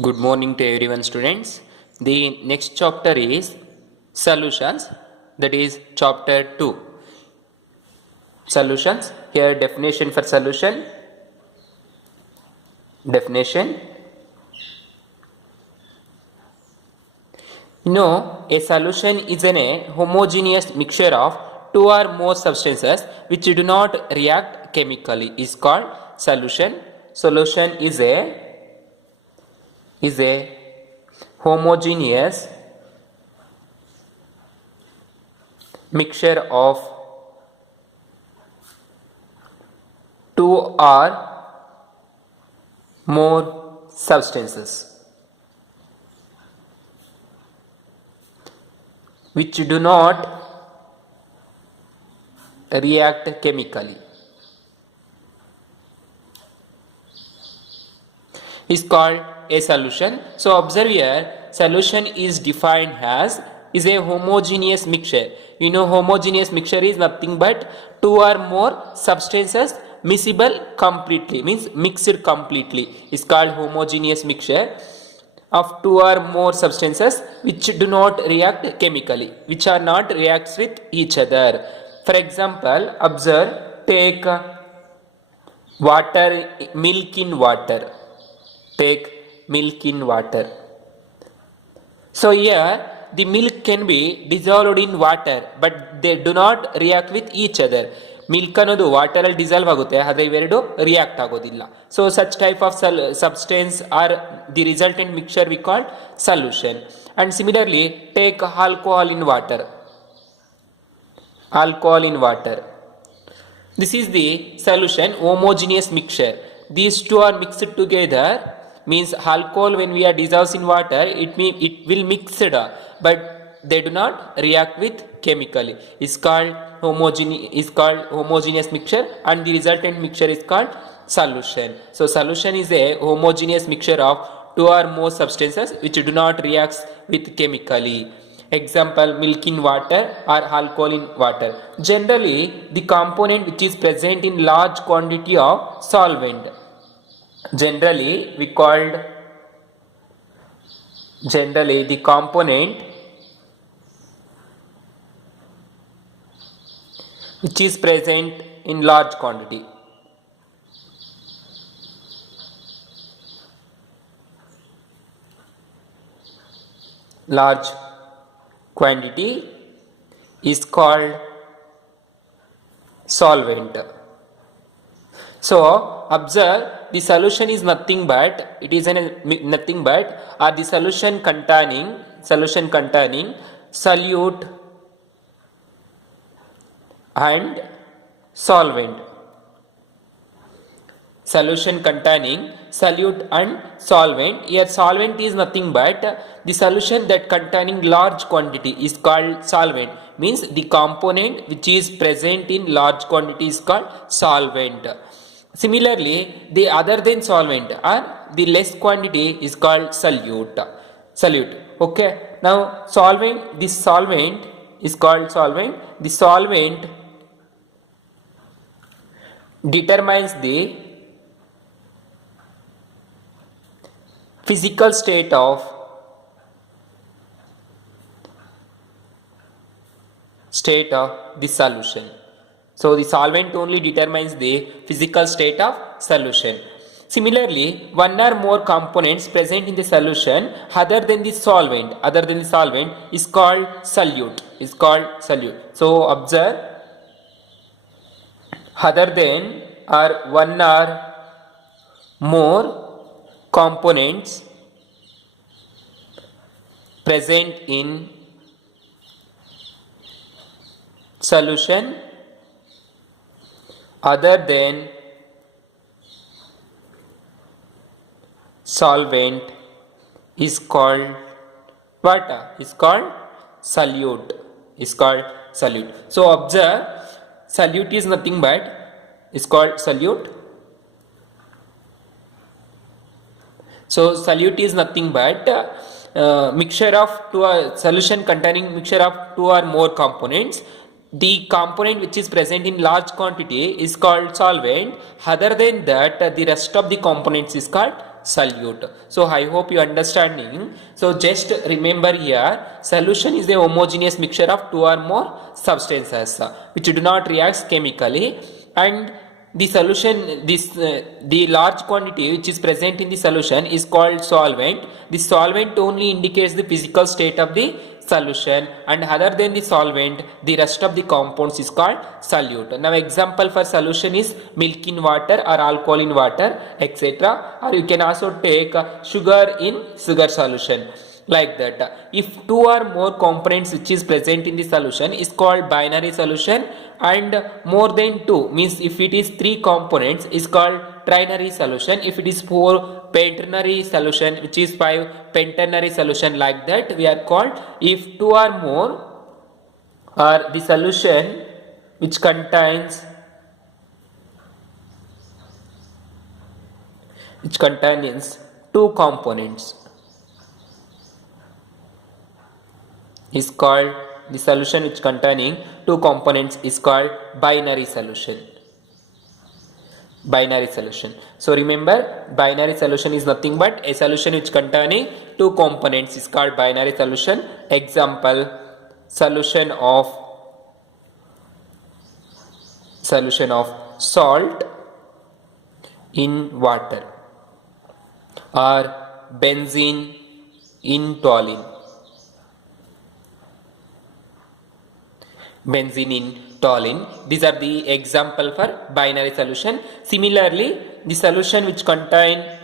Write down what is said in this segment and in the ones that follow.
Good morning to everyone, students. The next chapter is solutions, that is chapter 2. Solutions. Here definition for solution. Definition. A solution is a homogeneous mixture of two or more substances which do not react chemically is called solution. Solution is a homogeneous mixture of two or more substances which do not react chemically is called a solution. So observe here, solution is defined as is a homogeneous mixture. Homogeneous mixture is nothing but two or more substances miscible completely, means mixed completely, is called homogeneous mixture of two or more substances which do not react chemically, which are not reacts with each other. For example, observe, take water, milk in water. Take milk in water. So here the milk can be dissolved in water, but they do not react with each other. Milk ಅನ್ನೋದು water ಅಲ್ಲಿ dissolve ಆಗುತ್ತೆ, ಆದರೆ ಇವೆರಡು react ಆಗೋದಿಲ್ಲ. So such type of substance R the resultant mixture we called solution. And similarly take alcohol in water. Alcohol in water. This is the solution, homogeneous mixture. These two are mixed together, means alcohol when we are dissolves in water, it will mixed, but they do not react with chemically. Is called homogeneous mixture, and the resultant mixture is called solution. So solution is a homogeneous mixture of two or more substances which do not react with chemically. Example, milk in water or alcohol in water. Generally, the component which is present in large quantity of solvent. Generally the component which is present in large quantity. Large quantity is called solvent. So observe, the solution is nothing but the solution containing solute and solvent. Solution containing solute and solvent. Here solvent is nothing but the solution that containing large quantity is called solvent, means the component which is present in large quantity is called solvent. Similarly, the other than solvent or the less quantity is called solute. Okay, now this solvent is called solvent. The solvent determines the physical state of the solution. So the solvent only determines the physical state of solution. Similarly, one or more components present in the solution other than the solvent is called solute. So observe, other than or one or more components present in solution other than solvent is called what? Is called solute. So observe, solute is nothing but is called solute. So solute is nothing but mixture of solution containing mixture of two or more components. The component which is present in large quantity is called solvent. Other than that, the rest of the components is called solute. So I hope you understanding. So just remember here, solution is a homogeneous mixture of two or more substances which do not react chemically, and the solution, the large quantity which is present in the solution is called solvent. The solvent only indicates the physical state of the solution, and other than the solvent, the rest of the compounds is called solute. Now example for solution is milk in water or alcohol in water, etc. Or you can also take sugar in sugar solution, like that. If two or more components which is present in the solution is called binary solution, and more than two means if it is three components is called trinary solution. If it is four, penternary solution, which is five, pentanary solution, like that we are called. If two or more are the solution which contains two components is called, the solution which containing two components is called binary solution. Binary solution. So remember, binary solution is nothing but a solution which containing two components is called binary solution. Example, solution of salt in water, or benzene in toluene. Benzene in toluene. These are the example for binary solution. Similarly, the solution which containing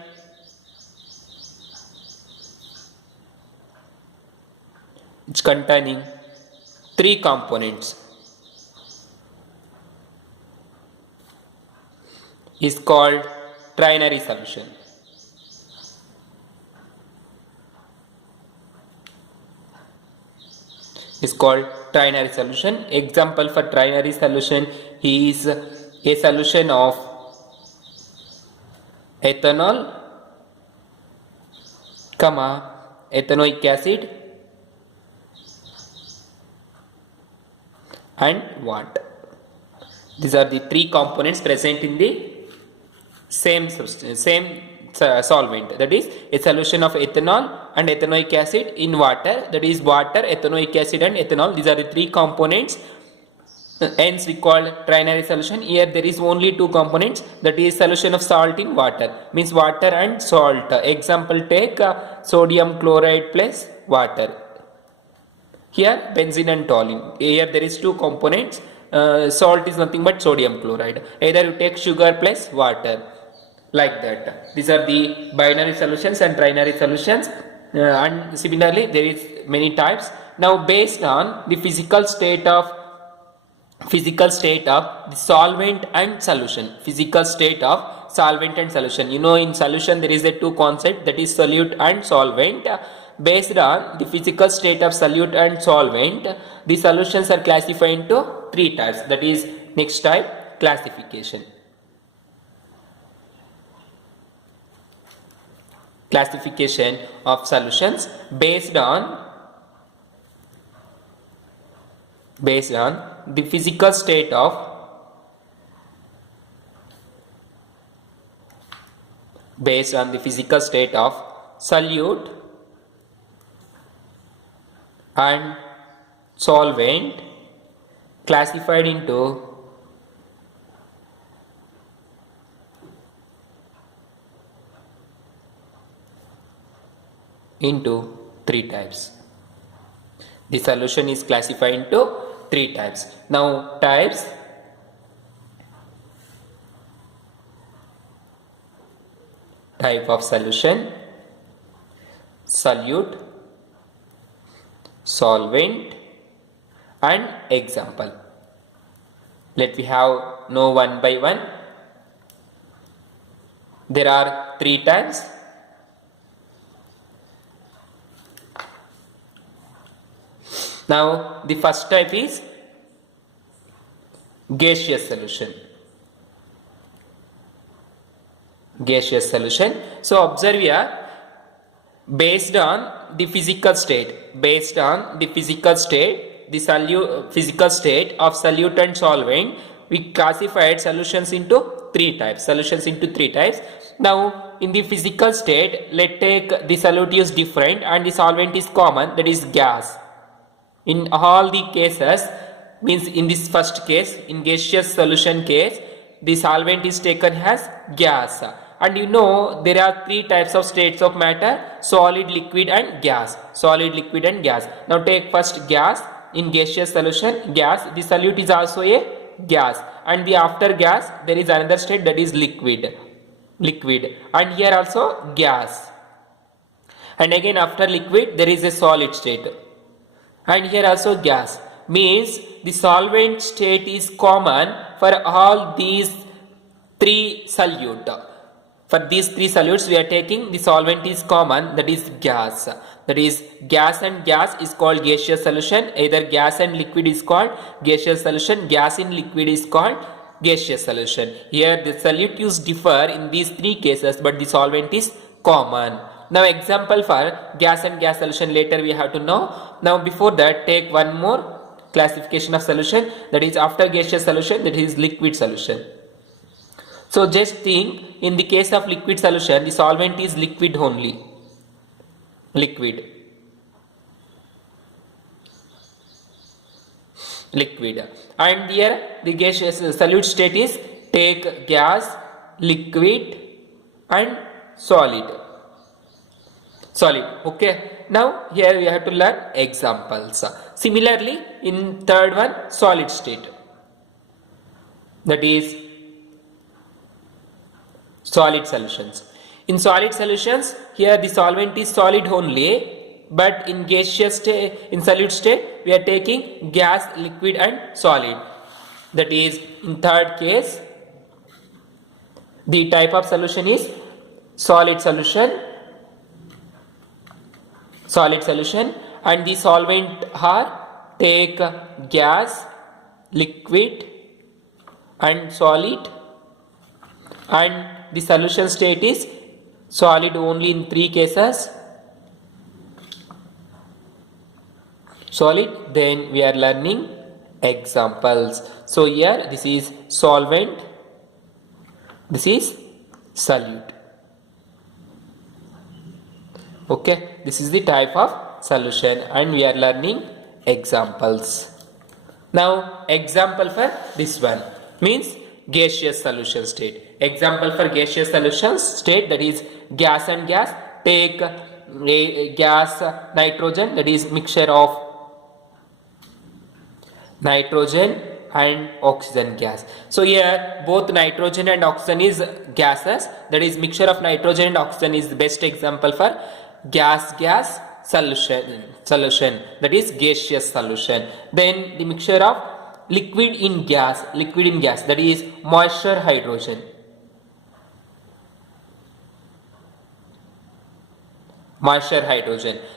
three components is called trinary solution. Is called trinary solution. Example for trinary solution is a solution of ethanol, ethanoic acid and water. These are the three components present in the same solvent, that is a solution of ethanol and ethanoic acid in water, that is water, ethanoic acid and ethanol. These are the three components, hence we call trinary solution. Here there is only two components, that is solution of salt in water, means water and salt. Example, take sodium chloride plus water. Here benzene and toluene. Here there is two components, salt is nothing but sodium chloride. Either you take sugar plus water, like that. These are the binary solutions and trinary solutions, and similarly there is many types. Now based on the physical state of the solvent and solution, physical state of solvent and solution, you know, in solution there is a two concept, that is solute and solvent. Based on the physical state of solute and solvent, the solutions are classified into three types. That is next type, classification. Classification of solutions based on the physical state of solute and solvent, classified into three types. The solution is classified into three types. Now types. Type of solution: solute, solvent and example. Let me know one by one. There are three types. Now the first type is gaseous solution. Gaseous solution. So observe here, based on the physical state, the physical state of solute and solvent, we classified solutions into three types. Now in the physical state, let's take the solute is different and the solvent is common, that is gas. In all the cases, means in this first case, in gaseous solution case, the solvent is taken as gas. And you know there are three types of states of matter: solid, liquid and gas. Now take first gas. In gaseous solution, gas, the solute is also a gas, and the after gas there is another state, that is liquid, and here also gas, and again after liquid there is a solid state, and here also gas. Means the solvent state is common for all these three solute. For these three solutes we are taking the solvent is common, that is gas. That is gas, and gas is called gaseous solution. Either gas and liquid is called gaseous solution, gas in liquid is called gaseous solution. Here the solutes differ in these three cases, but the solvent is common. Now example for gas and gas solution later we have to know. Now before that, take one more classification of solution, that is after gaseous solution, that is liquid solution. So just think, in the case of liquid solution, the solvent is liquid only. Liquid. And here the gaseous solute state is take gas, liquid and solid. Okay. Now here we have to learn examples. Similarly, in third one, solid state. That is solid solutions. In solid solutions, here the solvent is solid only, but in gaseous state, in solute state, we are taking gas, liquid and solid. That is, in third case, the type of solution is solid solution, and the solvent are take gas, liquid and solid, and the solution state is solid only in three cases. Solid. Then we are learning examples. So here this is solvent, this is solute. Okay, this is the type of solution, and we are learning examples. Now example for this one means gaseous solution state. Example for gaseous solution state, that is gas and gas. Take a gas nitrogen, that is mixture of nitrogen and oxygen gas. So here both nitrogen and oxygen is gases, that is mixture of nitrogen and oxygen is the best example for gas solution, that is gaseous solution. Then the mixture of liquid in gas, that is moisture hydrogen.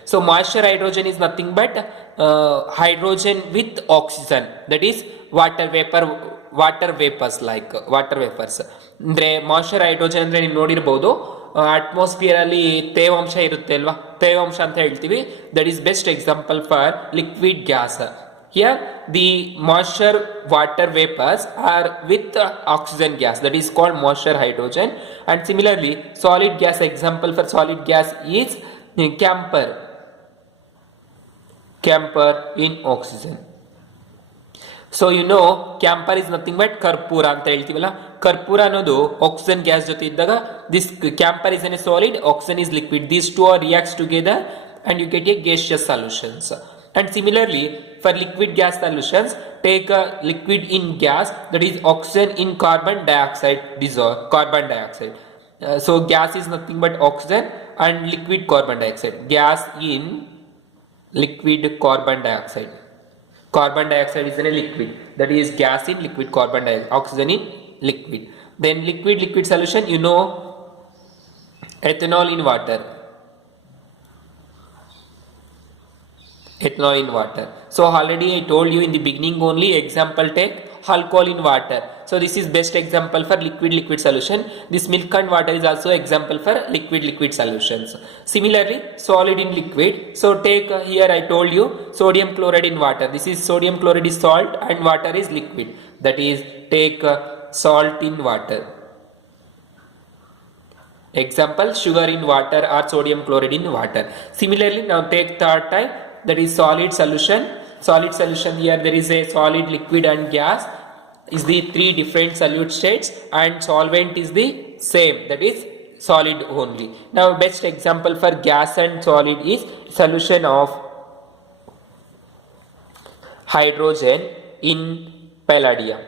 So moisture hydrogen is nothing but hydrogen with oxygen, that is water vapors like water vapors. ಅಂದ್ರೆ moisture hydrogen ಅಂದ್ರೆ ನೀವು ನೋಡಿರಬಹುದು atmosphere ಅಲ್ಲಿ ತೇವಾಂಶ ಇರುತ್ತೆ ಅಲ್ವಾ, ತೇವಾಂಶ ಅಂತ ಹೇಳ್ತೀವಿ. That is best example for liquid gas. Here the moisture water vapors are with oxygen gas, that is called moisture hydrogen. And similarly solid gas, example for solid gas is camphor in oxygen. So you know camphor is nothing but ಕರ್ಪೂರ ಅಂತ ಹೇಳ್ತೀವಲ್ಲ, ಕರ್ಪೂರ ಅನ್ನೋದು oxygen gas ಜೊತೆ ಇದ್ದಾಗ this camphor is in a solid, oxygen is liquid, these two are reacts together and you get a gaseous solutions. And similarly for liquid gas solutions, take a liquid in gas, that is oxygen in carbon dioxide dissolve, carbon dioxide. So gas is nothing but oxygen and liquid carbon dioxide. Gas in liquid carbon dioxide. Carbon dioxide is in a liquid, that is gas in liquid carbon dioxide, oxygen in liquid. Then liquid solution, you know ethanol in water. So already I told you in the beginning only, example take alcohol in water. So this is best example for liquid solution. This milk and water is also example for liquid solutions. Similarly, solid in liquid. So take here I told you sodium chloride in water. This is sodium chloride is salt and water is liquid. That is, take salt in water. Example, sugar in water or sodium chloride in water. Similarly, now take third type, that is solid solution. Solid solution, here there is a solid, liquid and gas is the three different solute states, and solvent is the same, that is solid only. Now best example for gas and solid is solution of hydrogen in palladium.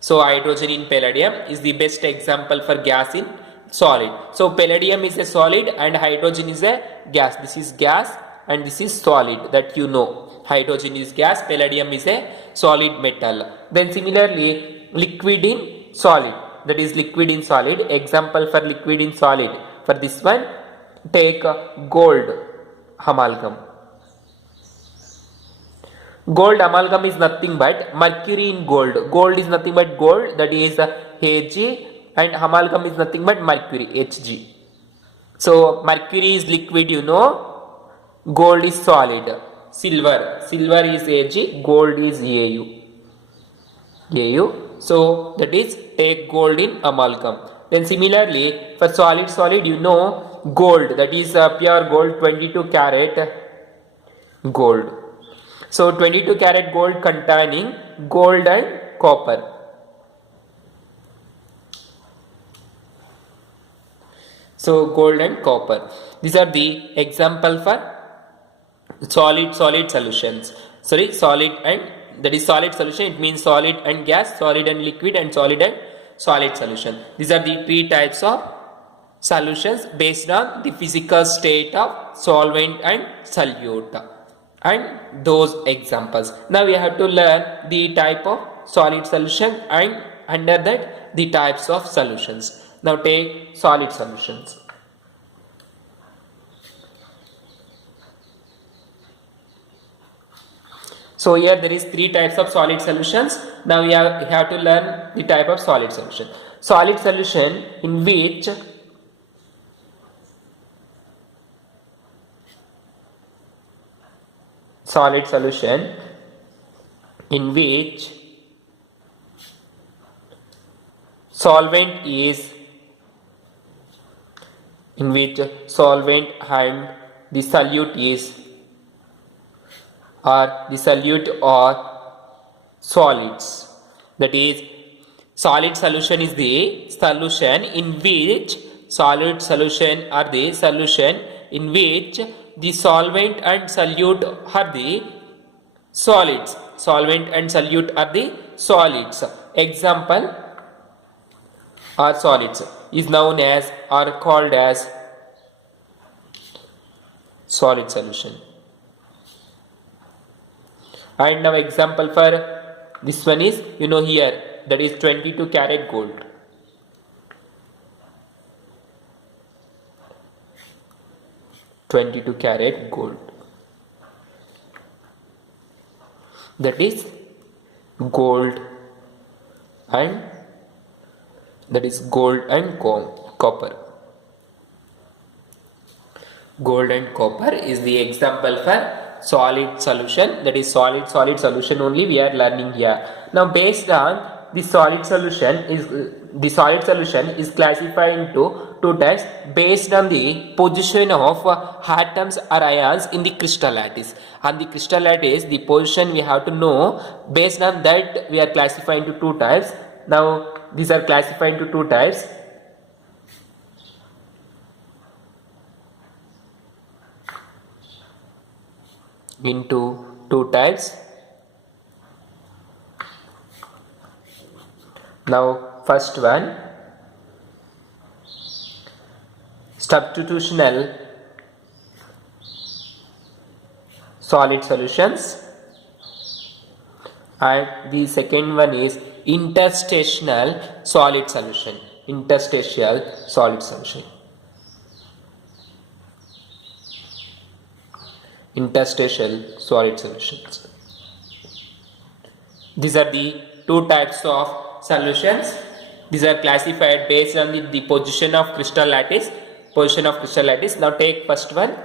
So hydrogen in palladium is the best example for gas in solid. So palladium is a solid and hydrogen is a gas. This is gas and this is solid, that you know. Hydrogen is gas, palladium is a solid metal. Then similarly, liquid in solid, that is liquid in solid. Example for liquid in solid, for this one, take gold amalgam. Gold amalgam is nothing but mercury in gold. Gold is nothing but gold, that is Ag, and amalgam is nothing but mercury, Hg. So mercury is liquid, you know. Gold is solid. Silver is Ag, gold is Au. So that is, take gold in amalgam. Then similarly, for solid, you know gold, that is pure gold, 22 karat gold. So 22 karat gold containing gold and copper. So gold and copper. These are the example for solid solutions. Sorry, solid and, that is solid solution. It means solid and gas, solid and liquid, and solid and solid solution. These are the three types of solutions based on the physical state of solvent and solute, and those examples. Now we have to learn the type of solid solution, and under that the types of solutions. Now take solid solutions. So here there is three types of solid solutions. Now we have to learn the type of solid solution. Solid solution in which solid solution in which solvent is and the solute is, or the solute or solids. That is, solid solution is the solution in which solid solution or the solution in which the solvent and solute are the solids. Solvent and solute are the solids. Example are solids is known as or called as solid solution. And now example for this one is, you know, here, that is 22 karat gold. That is gold and copper. Gold and copper is the example for solid solution, that is solid solution only we are learning here. Now based on the solid solution is classified into two types based on the position of atoms or ions in the crystal lattice. On the crystal lattice, the position we have to know. Based on that, we are classified into two types. Now these are classified into two types. Now first one, substitutional solid solutions, and the second one is interstitial solid solution. Interstitial solid solutions. These are the two types of solutions. These are classified based on the position of crystal lattice. Position of crystal lattice. Now take first one.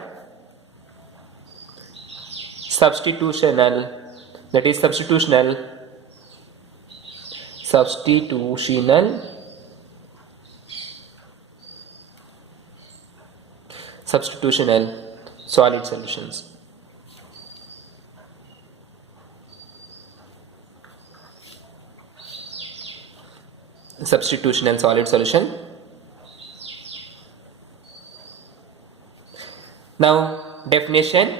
Substitutional. That is substitutional. Substitutional solid solutions. Substitutional solid solution. Now definition.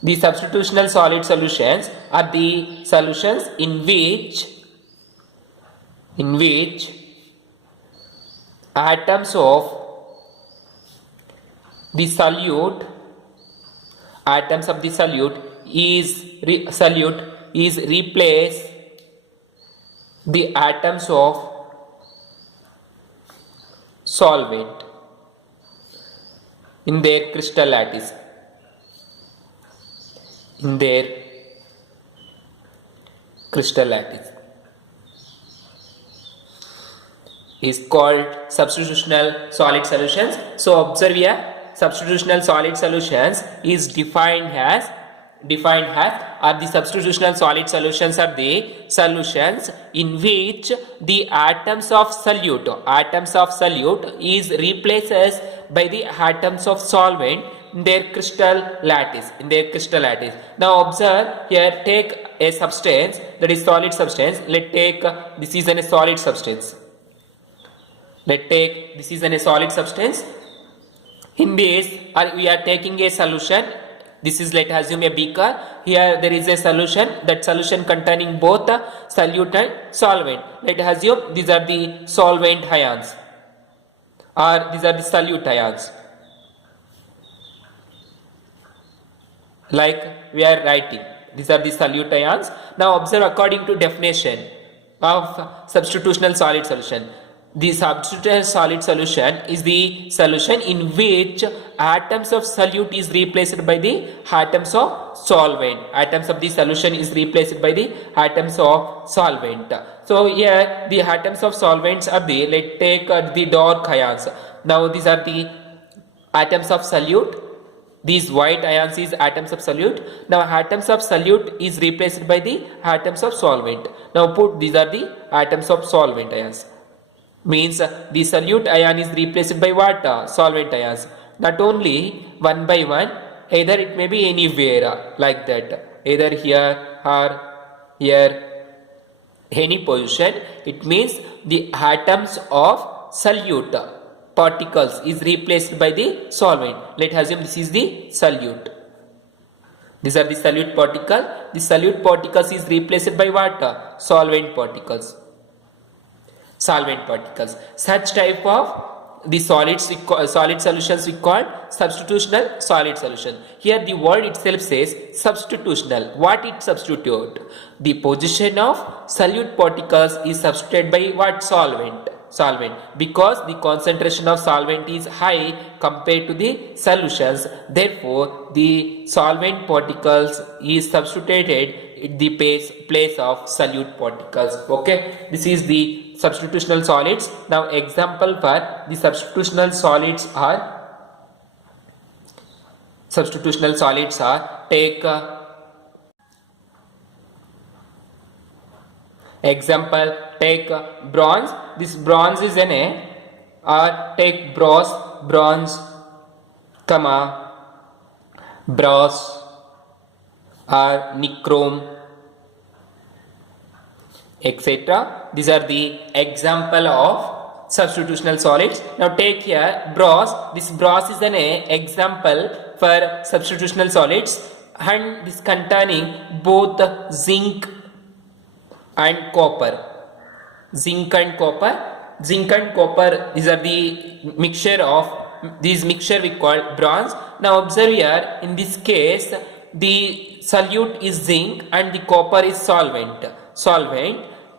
The substitutional solid solutions are the solutions in which atoms of the solute is replace the atoms of solvent in their crystal lattice. Is called substitutional solid solutions. So observe here, substitutional solid solutions is defined as or the substitutional solid solutions are the solutions in which the atoms of solute is replaces by the atoms of solvent in their crystal lattice. Now observe here, take a substance that is solid substance. Let's take this is a solid substance. In this, we are taking a solution. This is, let us assume, a beaker. Here there is a solution. That solution containing both solute and solvent. Let us assume these are the solvent ions, or these are the solute ions. Like we are writing, these are the solute ions. Now observe according to definition of substitutional solid solution. The substitutional solid solution is the solution in which atoms of solute is replaced by the atoms of solvent. Atoms of the solution is replaced by the atoms of solvent. So here the atoms of solvents are the, let's take the dark ions. Now these are the atoms of solute. These white ions is atoms of solute. Now atoms of solute is replaced by the atoms of solvent. Now put these are the atoms of solvent ions. Means the solute ion is replaced by what? Solvent ions. Not only one by one, either it may be anywhere like that, either here or here, any position. It means the atoms of solute particles is replaced by the solvent. Let us assume this is the solute. These are the solute particle. The solute particles is replaced by what? Solvent particles. Such type of the solid solutions we call substitutional solid solution. Here the word itself says substitutional. What it substitute? The position of solute particles is substituted by what? Solvent. Because the concentration of solvent is high compared to the solutions, therefore the solvent particles is substituted in the place of solute particles. Okay, this is the substitutional solids. Now example for the substitutional solids are take example, take bronze. This bronze is an A, or take bronze, brass, or nichrome, etc. These are the example of substitutional solids. Now take here brass. This brass is an example for substitutional solids, and this containing both zinc and copper. Zinc and copper, these are the mixture we call bronze. Now observe here, in this case the solute is zinc and the copper is solvent.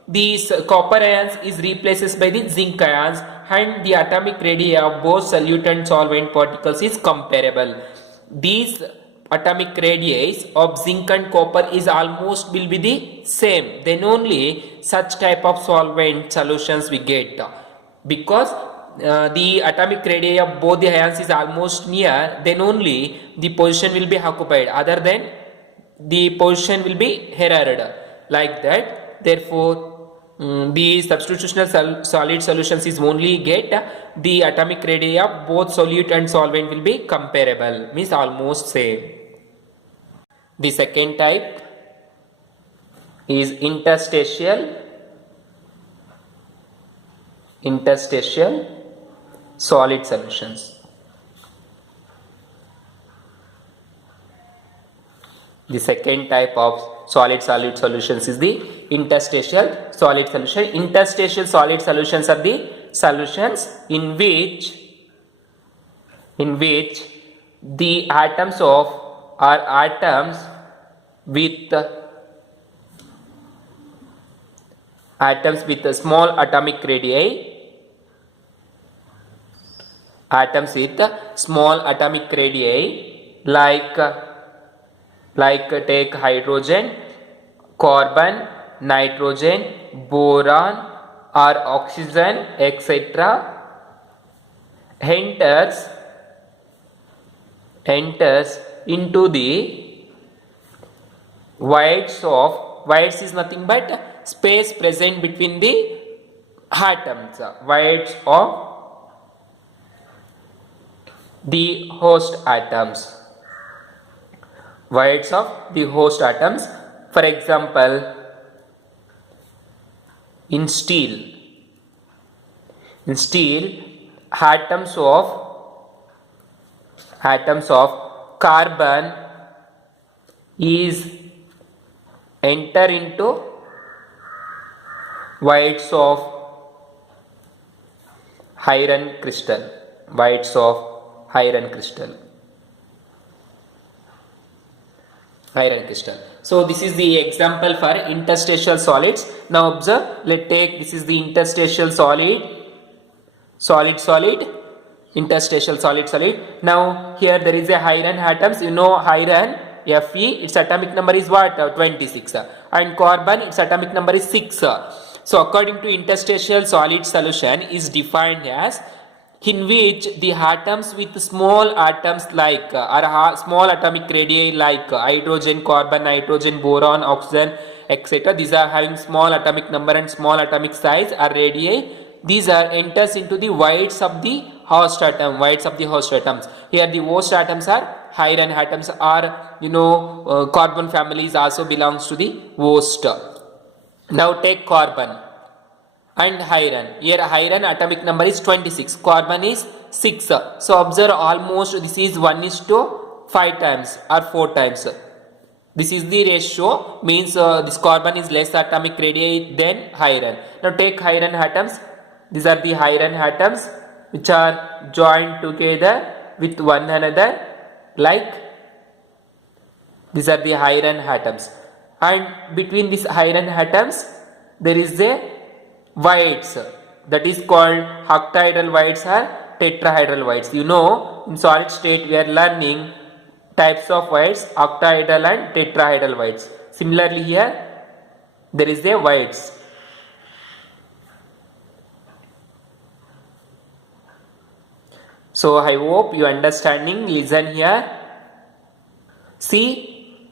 These copper ions is replaced by the zinc ions, and the atomic radii of both solute and solvent particles is comparable. These atomic radii of zinc and copper is almost will be the same, then only such type of solvent solutions we get. Because the atomic radii of both the ions is almost near, then only the position will be occupied, other than the position will be errored, like that. Therefore the substitutional solid solutions is only get the atomic radii of both solute and solvent will be comparable, means almost same. The second type is interstitial solid solutions. The second type of solid solutions is the interstitial solid solution. Interstitial solid solutions are the solutions in which the atoms with small atomic radii, like take hydrogen, carbon, nitrogen, boron or oxygen, etc. enters into the voids is nothing but space present between the atoms, voids of the host atoms. For example, in steel atoms of carbon is enter into voids of iron crystal. So this is the example for interstitial solids. Now observe, this is the interstitial interstitial solid. Now here there is a iron atoms. You know iron, Fe, its atomic number is what? 26. And carbon, its atomic number is 6. So according to interstitial solid solution is defined as in which the atoms with small atoms like small atomic radii like hydrogen, carbon, nitrogen, boron, oxygen, etc. These are having small atomic number and small atomic size or radii. These are enters into the voids of the host atoms. Here the host atoms are iron atoms, or carbon families also belongs to the host. Now take carbon and iron. Here iron atomic number is 26, carbon is 6. So observe, almost this is 1:5 times or 4 times. This is the ratio, means this carbon is less atomic radii than iron. Now take iron atoms. These are the iron atoms which are joined together with one another, like these are the iron atoms, and between these iron atoms there is a voids, that is called octahedral voids or tetrahedral voids. In solid state we are learning types of voids, octahedral and tetrahedral voids. Similarly here there is a voids. So I hope you understanding. Listen here. See,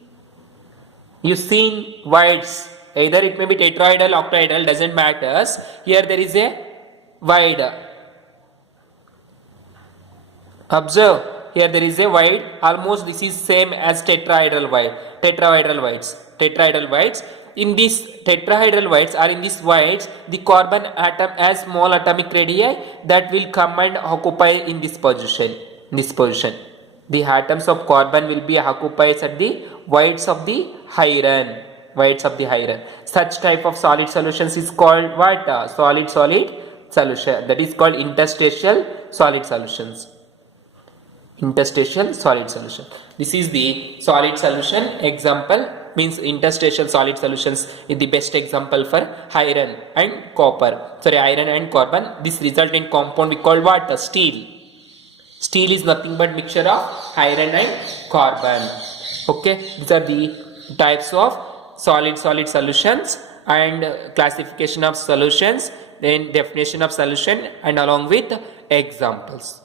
you seen voids. Either it may be tetrahedral, octahedral, doesn't matter. Here there is a void. Observe, here there is a void. Almost this is same as tetrahedral voids. In these tetrahedral voids or in these voids, the carbon atom has small atomic radii that will come and occupy in this position. The atoms of carbon will be occupied at the voids of the iron. Such type of solid solutions is called what? Solid solution. That is called interstitial solid solutions. This is the solid solution example. Means interstitial solid solutions is the best example for iron and carbon. This result in compound we call what? Steel. Steel is nothing but mixture of iron and carbon. Okay, these are the types of solid solutions and classification of solutions, then definition of solution and along with examples.